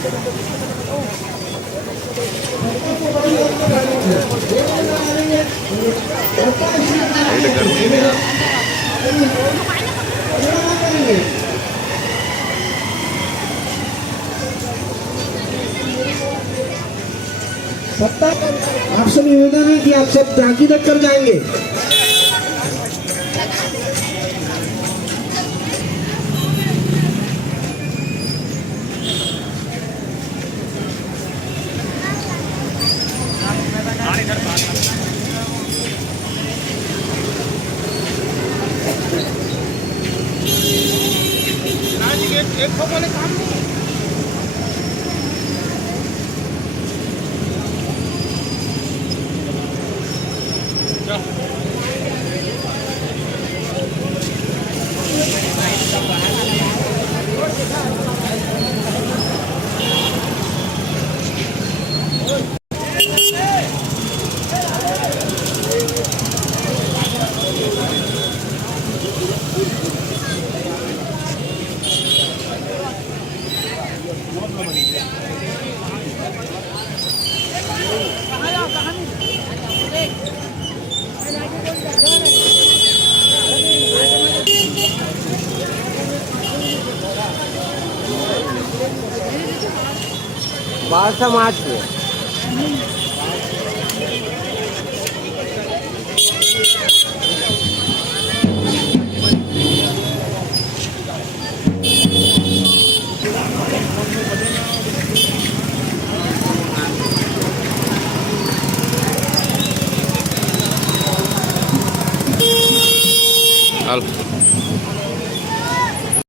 साइड कर दिए यार। सत्ता आपसे निवेदन है कि आप सब झांकी तक कर जाएंगे। एक वाले काम नहीं बारसा मार्च में हाल